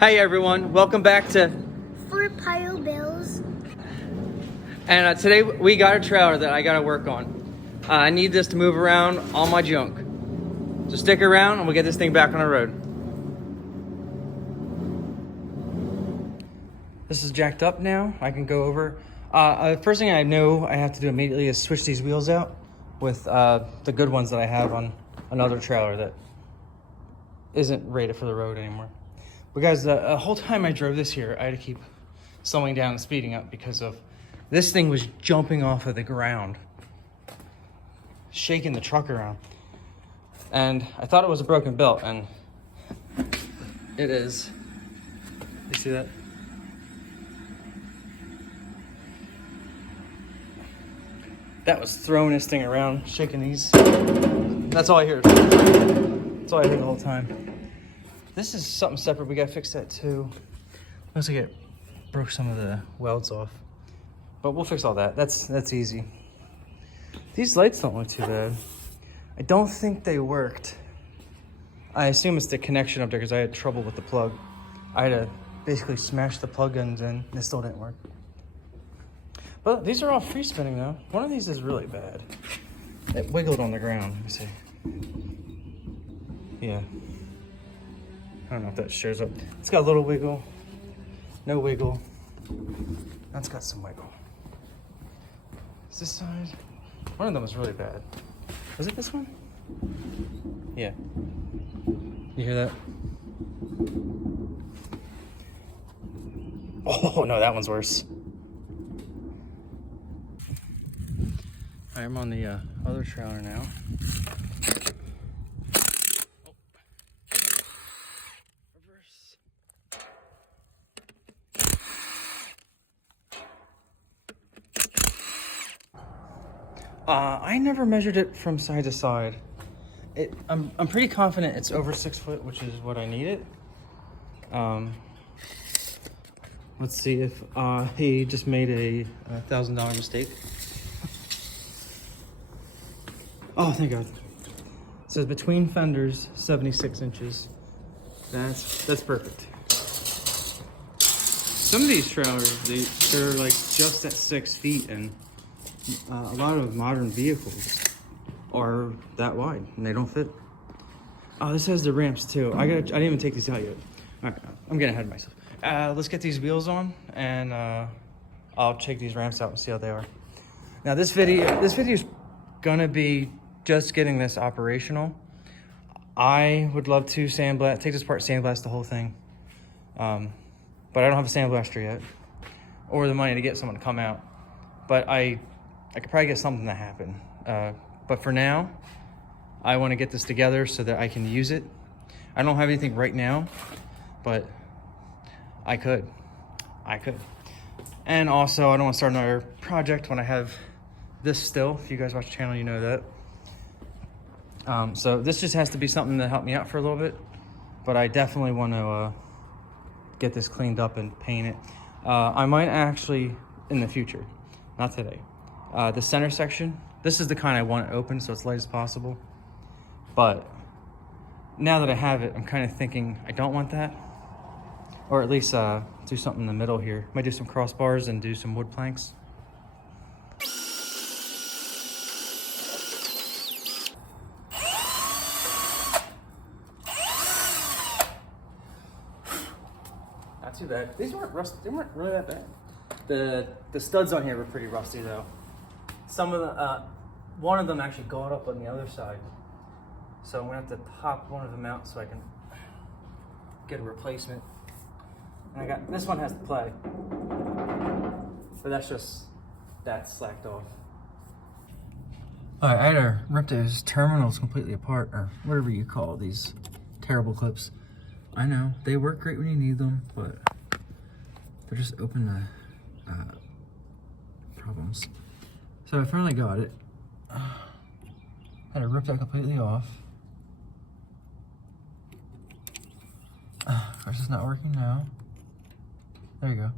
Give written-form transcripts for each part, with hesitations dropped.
Hey everyone, welcome back to For Pile Bills. and today we got a trailer that I gotta work on. I need this to move around all my junk. So stick around and we'll get this thing back on the road. This is jacked up now. I can go over. First thing I know I have to do immediately is switch these wheels out with the good ones that I have on another trailer that isn't rated for the road anymore. But guys, the whole time I drove this here, I had to keep slowing down and speeding up because of this thing was jumping off of the ground, shaking the truck around. And I thought it was a broken belt, and it is. You see that? That was throwing this thing around, shaking these. That's all I hear. That's all I hear the whole time. This is something separate. We gotta fix that too. Looks like it broke some of the welds off, but we'll fix all that. That's easy. These lights don't look too bad. I don't think they worked. I assume it's the connection up there because I had trouble with the plug. I had to basically smash the plug ends in and it still didn't work. But these are all free spinning though. One of these is really bad. It wiggled on the ground. Let me see. Yeah. I don't know if that shows up. It's got a little wiggle, no wiggle. That's got some wiggle. Is this side? One of them was really bad. Was it this one? Yeah. You hear that? Oh no, that one's worse. I'm on the other trailer now. I never measured it from side to side. I'm pretty confident it's over 6 foot, which is what I needed. Let's see if he just made a $1,000 mistake. Oh, thank God. It says between fenders, 76 inches. That's perfect. Some of these trailers, they're like just at 6 feet, and a lot of modern vehicles are that wide and they don't fit. Oh, this has the ramps too. I didn't even take these out yet. All right, I'm getting ahead of myself. Let's get these wheels on and I'll check these ramps out and see how they are. Now this video is gonna be just getting this operational. I would love to take this apart, sandblast the whole thing. But I don't have a sandblaster yet or the money to get someone to come out. But I could probably get something to happen. But for now, I want to get this together so that I can use it. I don't have anything right now, but I could. And also, I don't want to start another project when I have this still. If you guys watch the channel, you know that. So this just has to be something to help me out for a little bit. But I definitely want to get this cleaned up and paint it. I might actually, in the future, not today. The center section, this is the kind I want open so it's light as possible. But now that I have it, I'm kind of thinking I don't want that. Or at least do something in the middle here. Might do some crossbars and do some wood planks. Not too bad. These weren't rusty. They weren't really that bad. The studs on here were pretty rusty though. Some of the one of them actually got up on the other side, so I'm gonna have to pop one of them out so I can get a replacement. And this one has to play, but that's slacked off. All right, I had to rip those terminals completely apart, or whatever you call these terrible clips. I know they work great when you need them, but they're just open to problems. So I finally got it. Had to rip that completely off. Of course it's not working now. There you go.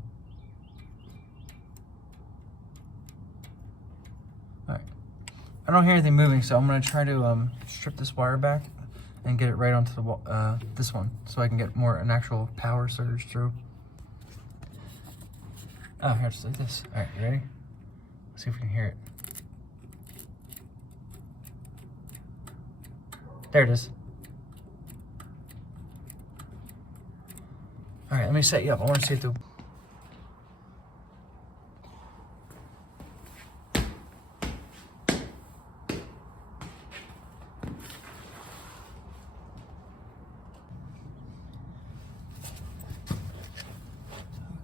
Alright. I don't hear anything moving, so I'm gonna try to strip this wire back and get it right onto the wall, this one, so I can get an actual power surge through. Oh, here, just like this. All right, you ready? Let's see if we can hear it. There it is. All right, let me set you up. I want to see if the...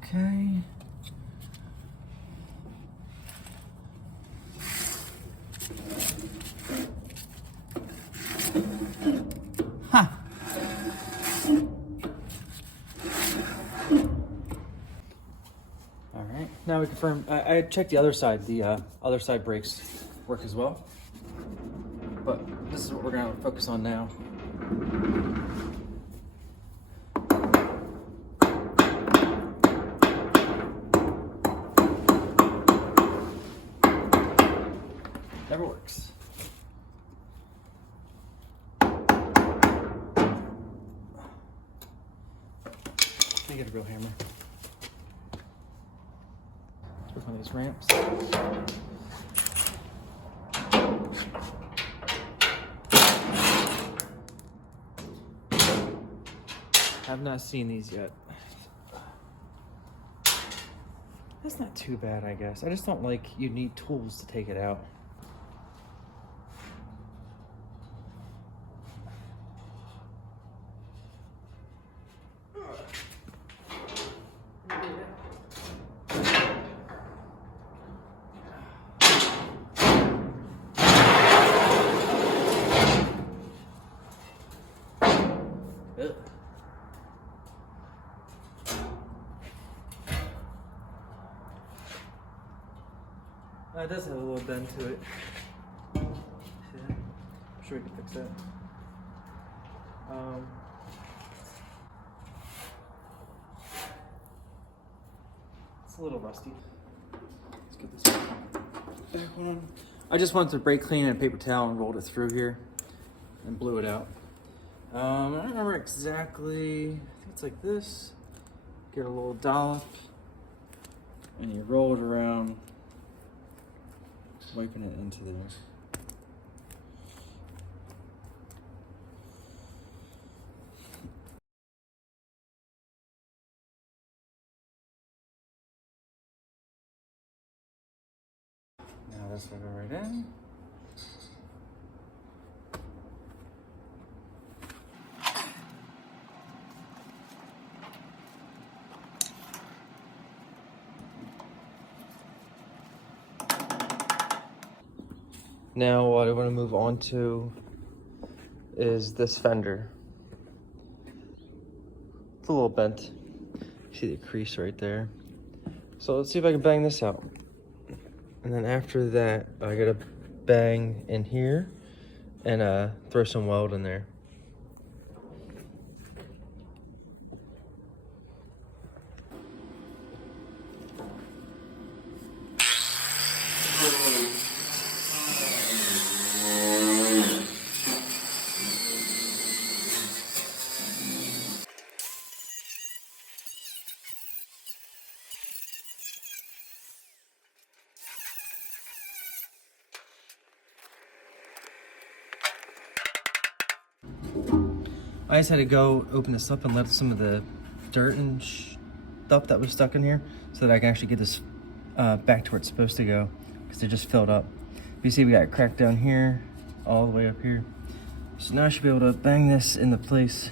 Okay. Huh. All right. Now we confirm. I checked the other side. The other side brakes work as well. But this is what we're gonna focus on now. Never works. Let me get a real hammer. With one of these ramps. I've not seen these yet. That's not too bad, I guess. I just don't like you need tools to take it out. Ugh. It does have a little bend to it. See that? I'm sure we can fix that. It's a little rusty. Let's get this back one on. I just went to brake clean and a paper towel and rolled it through here and blew it out. I don't remember exactly. I think it's like this. Get a little dollop and you roll it around, wiping it into there. Now this will go right in. Now what I want to move on to is this fender. It's a little bent. See the crease right there. So let's see if I can bang this out. And then after that, I gotta bang in here and throw some weld in there. I just had to go open this up and let some of the dirt and stuff that was stuck in here so that I can actually get this back to where it's supposed to go, because it just filled up. You see we got it cracked down here, all the way up here. So now I should be able to bang this into place.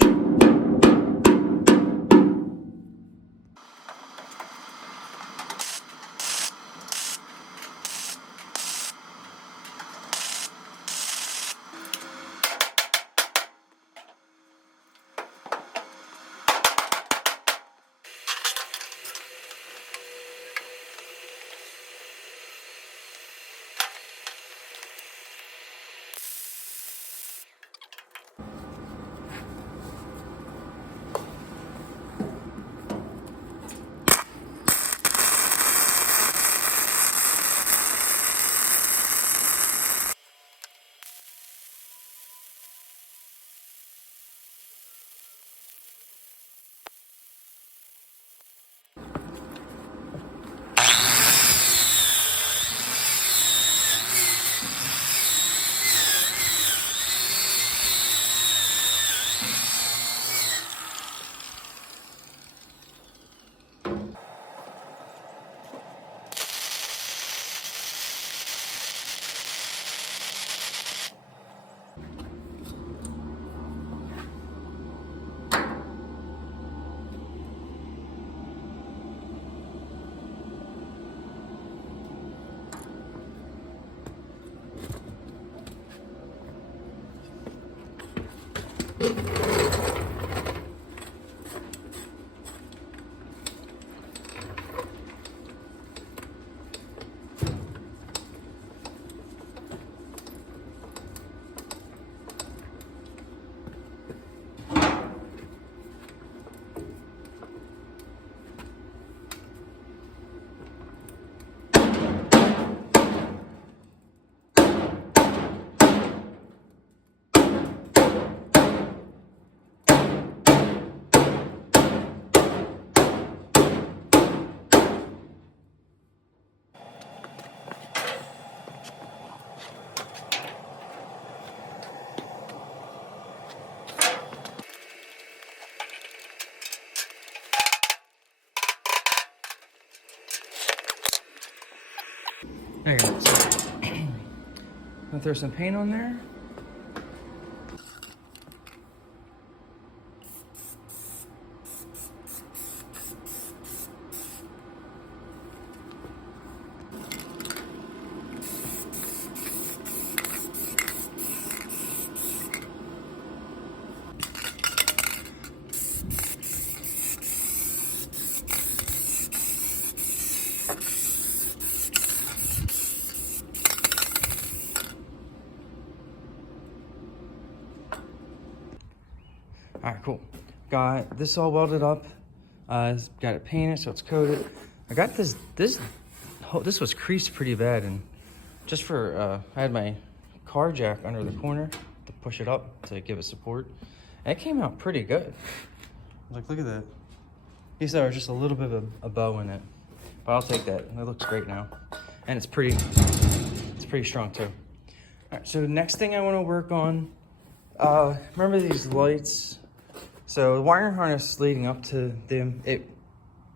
There you go. I'll throw some paint on there. All right, cool. Got this all welded up. Got it painted so it's coated. I got this was creased pretty bad, and just for I had my car jack under the corner to push it up to give it support, and it came out pretty good. Like, look at that. He said there was just a little bit of a bow in it, but I'll take that. It looks great now, and it's pretty strong too. All right, so next thing I want to work on. Remember these lights? So the wiring harness leading up to them, it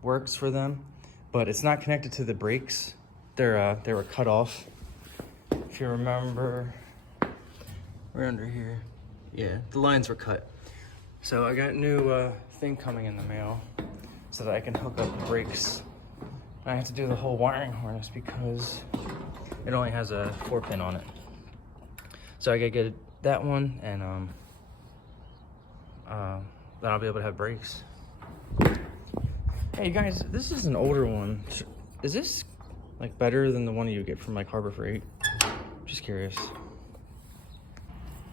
works for them, but it's not connected to the brakes. They were cut off. If you remember, we're under here. Yeah, the lines were cut. So I got a new thing coming in the mail so that I can hook up the brakes. I have to do the whole wiring harness because it only has a 4-pin on it. So I gotta get that one, and then I'll be able to have brakes. Hey, you guys, this is an older one. Is this like better than the one you get from like Harbor Freight? Just curious. All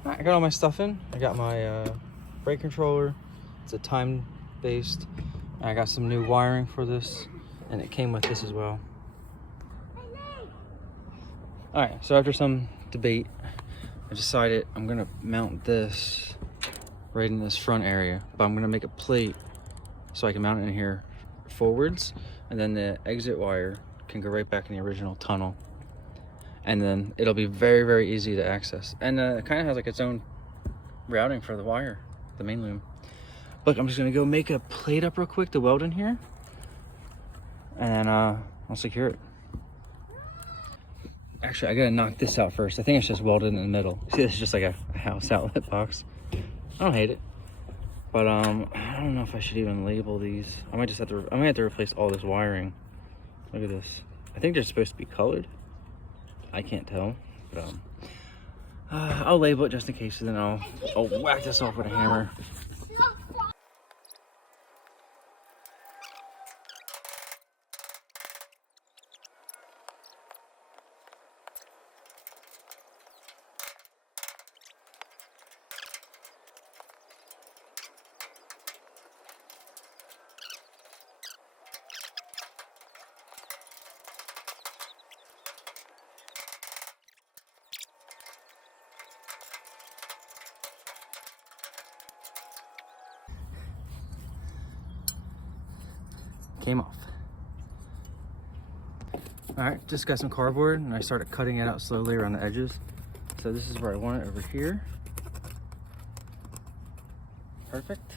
right, I got all my stuff in. I got my brake controller. It's a time-based. I got some new wiring for this, and it came with this as well. All right, so after some debate, I decided I'm gonna mount this right in this front area, but I'm gonna make a plate so I can mount it in here forwards, and then the exit wire can go right back in the original tunnel, and then it'll be very, very easy to access. And it kind of has like its own routing for the wire, the main loom. Look, I'm just gonna go make a plate up real quick to weld in here, and I'll secure it. Actually, I gotta knock this out first. I think it's just welded in the middle. See, this is just like a house outlet box. I don't hate it, but I don't know if I should even label these. I might have to replace all this wiring. Look at this. I think they're supposed to be colored. I can't tell, but I'll label it just in case, and then I'll whack this off with a hammer. Came off. All right, just got some cardboard, and I started cutting it out slowly around the edges. So this is where I want it, over here. Perfect.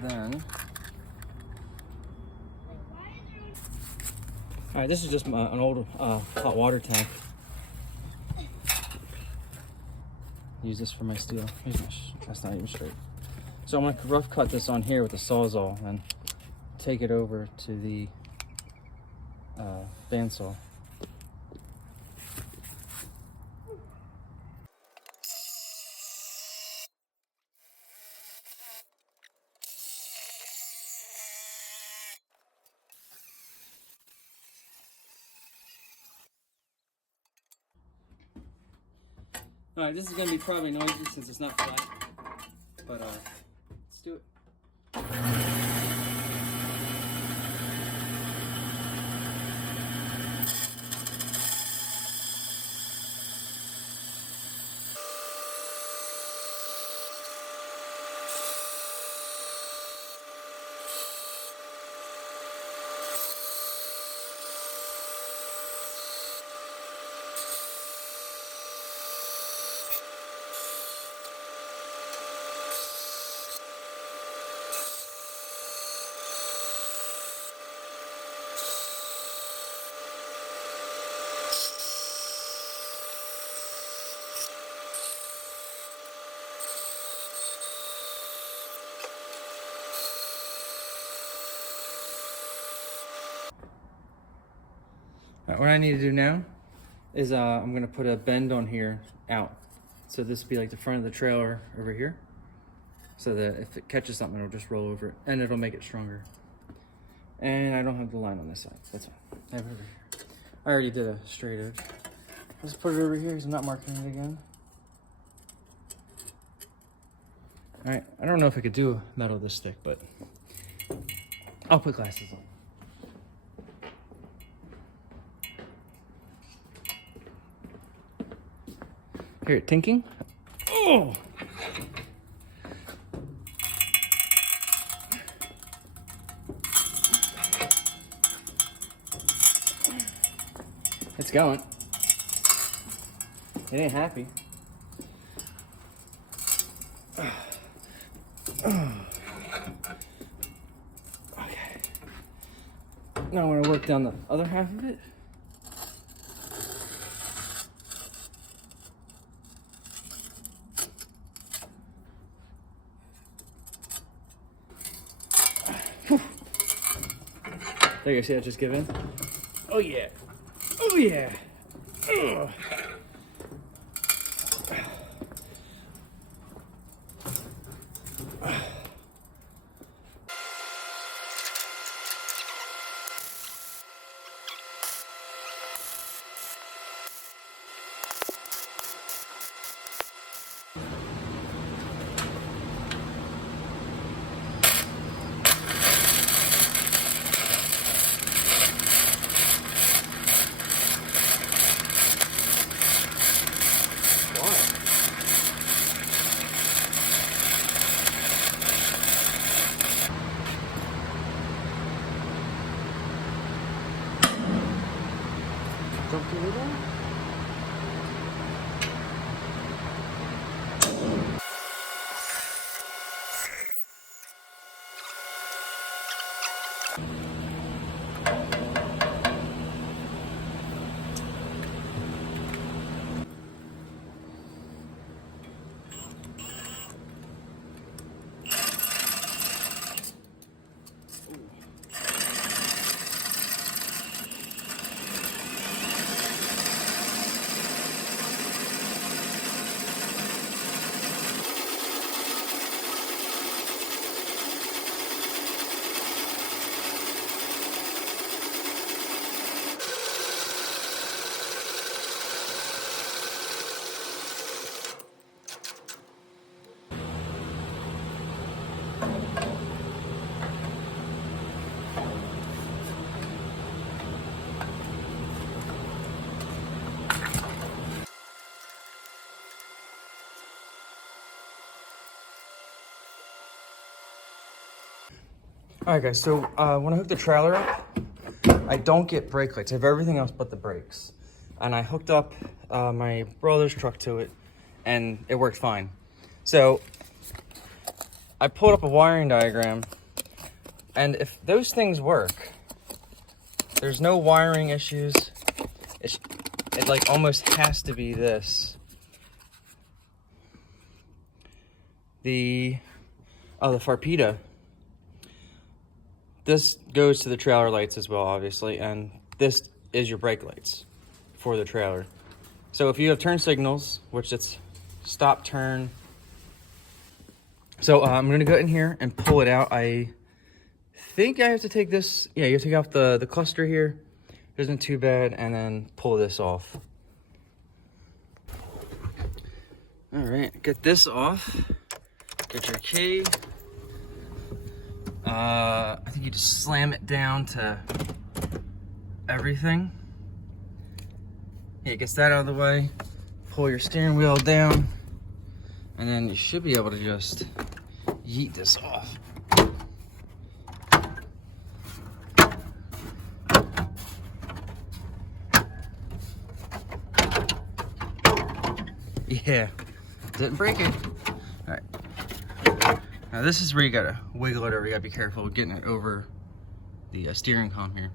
And then, all right, this is just an old hot water tank. Use this for my steel. That's not even straight. So I'm gonna rough cut this on here with a Sawzall and take it over to the bandsaw. Alright, this is gonna be probably noisy since it's not flat. But let's do it. What I need to do now is I'm gonna put a bend on here out. So this will be like the front of the trailer over here. So that if it catches something, it'll just roll over it and it'll make it stronger. And I don't have the line on this side, that's fine. I have it over here. I already did a straight edge. Let's put it over here because I'm not marking it again. All right, I don't know if I could do metal this thick, but I'll put glasses on. Hear it tinking? Oh! It's going. It ain't happy. Okay. Now I want to work down the other half of it. There you go, see that just give in? Oh yeah. Oh yeah. Ugh. Jump through there? All right, guys, so when I hook the trailer up, I don't get brake lights. I have everything else but the brakes. And I hooked up my brother's truck to it, and it worked fine. So I pulled up a wiring diagram, and if those things work, there's no wiring issues. It like almost has to be this. The Farpita. This goes to the trailer lights as well, obviously, and this is your brake lights for the trailer. So if you have turn signals, which it's stop, turn. So I'm gonna go in here and pull it out. I think I have to take this, yeah, you have to take off the cluster here. It isn't too bad, and then pull this off. All right, get this off. Get your key. I think you just slam it down to everything. Yeah, gets that out of the way. Pull your steering wheel down, and then you should be able to just yeet this off. Yeah, didn't break it. All right. Now this is where you gotta wiggle it over. You gotta be careful getting it over the steering column here.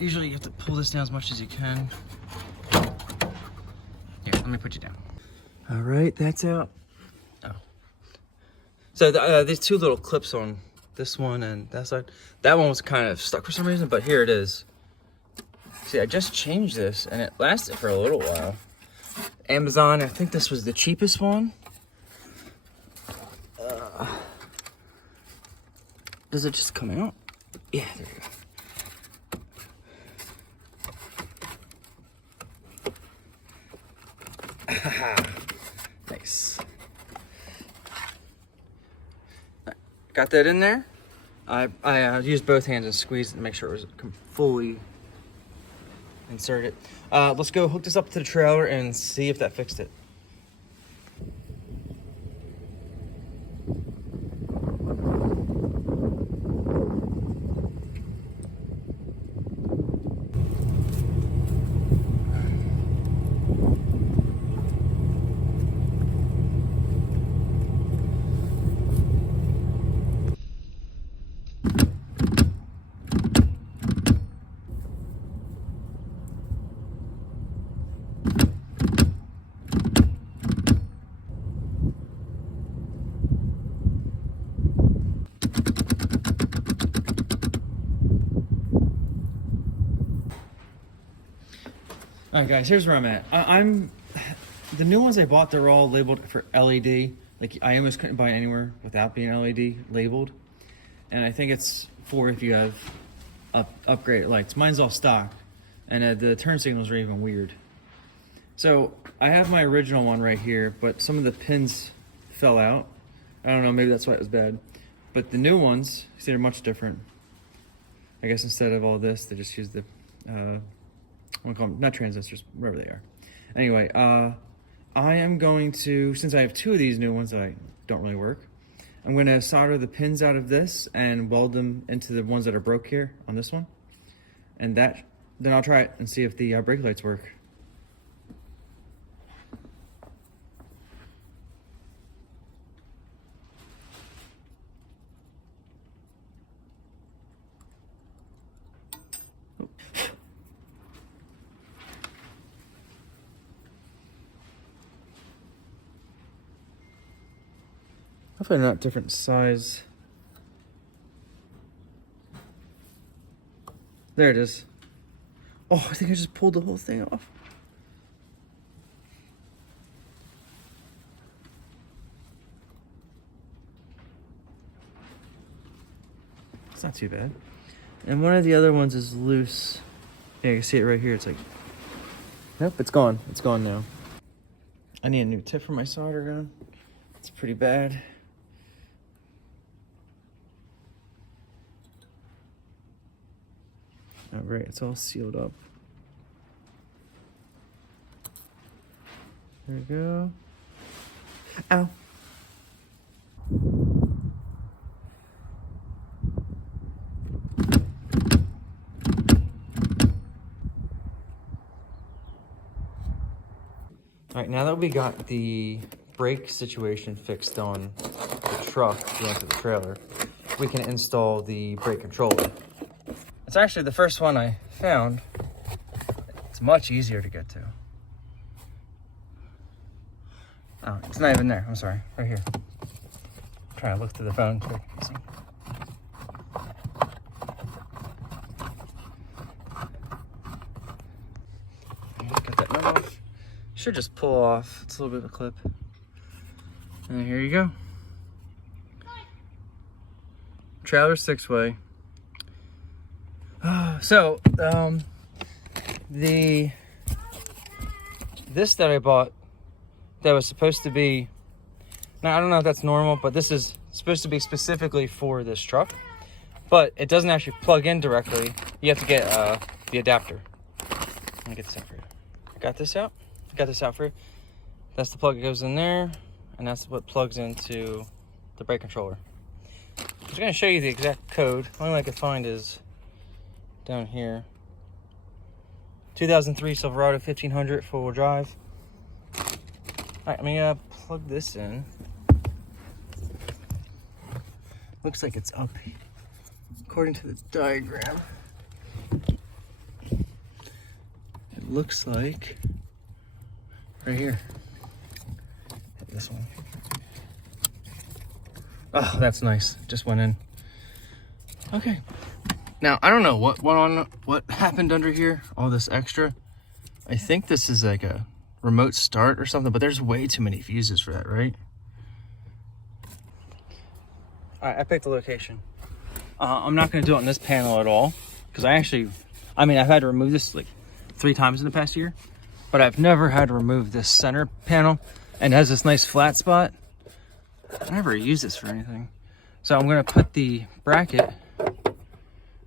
Usually you have to pull this down as much as you can. Here, let me put you down. All right, that's out. Oh. So these two little clips on this one and that side, that one was kind of stuck for some reason, but here it is. See, I just changed this and it lasted for a little while. Amazon, I think this was the cheapest one. Does it just come out? Yeah, there you go. Nice. Got that in there. I used both hands and squeezed it to make sure it was fully inserted. Let's go hook this up to the trailer and see if that fixed it. All right, guys, here's where I'm at. The new ones I bought, they're all labeled for LED. Like, I almost couldn't buy anywhere without being LED labeled. And I think it's for if you have upgraded lights. Mine's all stock, and the turn signals are even weird. So I have my original one right here, but some of the pins fell out. I don't know, maybe that's why it was bad. But the new ones, see, they're much different. I guess instead of all this, they just use the I want to call them, not transistors, whatever they are. Anyway, I am going to, since I have two of these new ones that I don't really work, I'm going to solder the pins out of this and weld them into the ones that are broke here on this one. And then I'll try it and see if the brake lights work. Hopefully not different size. There it is. Oh, I think I just pulled the whole thing off. It's not too bad. And one of the other ones is loose. Yeah, you can see it right here. It's like, nope, it's gone. It's gone now. I need a new tip for my solder gun. It's pretty bad. All right, it's all sealed up. There we go. Ow. All right, now that we got the brake situation fixed on the truck going to the trailer, we can install the brake controller. It's actually the first one I found. It's much easier to get to. Oh, it's not even there. I'm sorry. Right here. I'm trying to look through the phone quick. See. Got that nut off. Should just pull off. It's a little bit of a clip. And here you go. Trailer 6-way. So, this that I bought that was supposed to be, now I don't know if that's normal, but this is supposed to be specifically for this truck, but it doesn't actually plug in directly. You have to get the adapter. Let me get this out for you. I got this out for you. That's the plug that goes in there, and that's what plugs into the brake controller. I'm just gonna show you the exact code. The only one I could find is down here. 2003 Silverado 1500 four-wheel drive. All right, I'm gonna plug this in. Looks like it's up according to the diagram. It looks like right here. Hit this one. Oh, that's nice. Just went in. Okay. Now I don't know what happened under here. All this extra. I think this is like a remote start or something, but there's way too many fuses for that, right? All right, I picked the location. I'm not going to do it on this panel at all because I've had to remove this like 3 times in the past year, but I've never had to remove this center panel, and it has this nice flat spot. I never use this for anything. So I'm going to put the bracket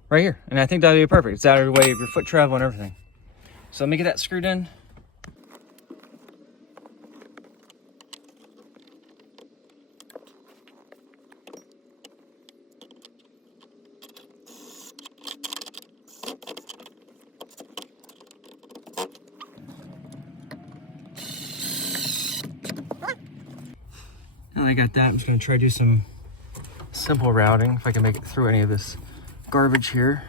right here, and I think that'll be perfect. It's out of the way of your foot travel and everything. So let me get that screwed in. And I got that. I'm just going to try to do some simple routing if I can make it through any of this garbage here.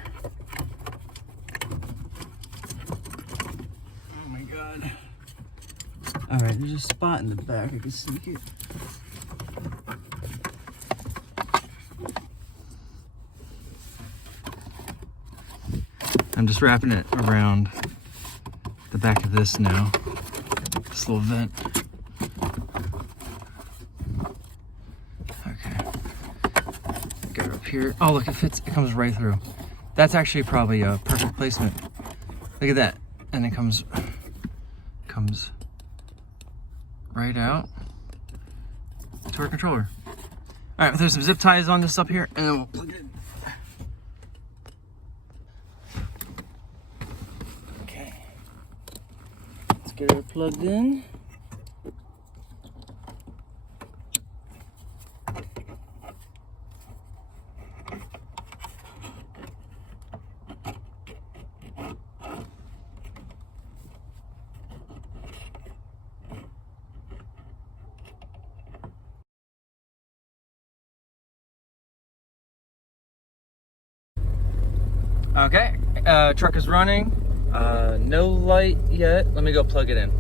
Oh my god. All right, there's a spot in the back. I can sneak it. I'm just wrapping it around the back of this now. This little vent. Here. Oh, look, it fits. It comes right through. That's actually probably a perfect placement. Look at that. And it comes right out to our controller. All right, there's some zip ties on this up here, and then we'll plug it in. Okay. Let's get it plugged in. Okay, truck is running. No light yet. Let me go plug it in.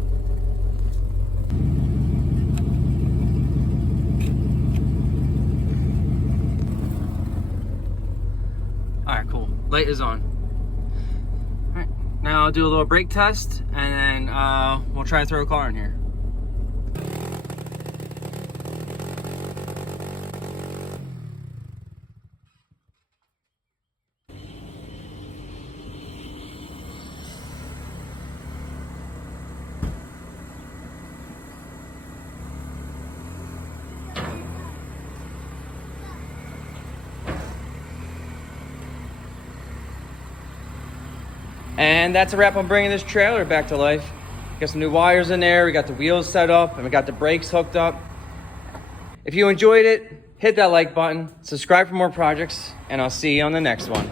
All right, cool. Light is on. All right, now I'll do a little brake test, and then we'll try to throw a car in here. And that's a wrap on bringing this trailer back to life. Got some new wires in there, we got the wheels set up, and we got the brakes hooked up. If you enjoyed it, hit that like button, subscribe for more projects, and I'll see you on the next one.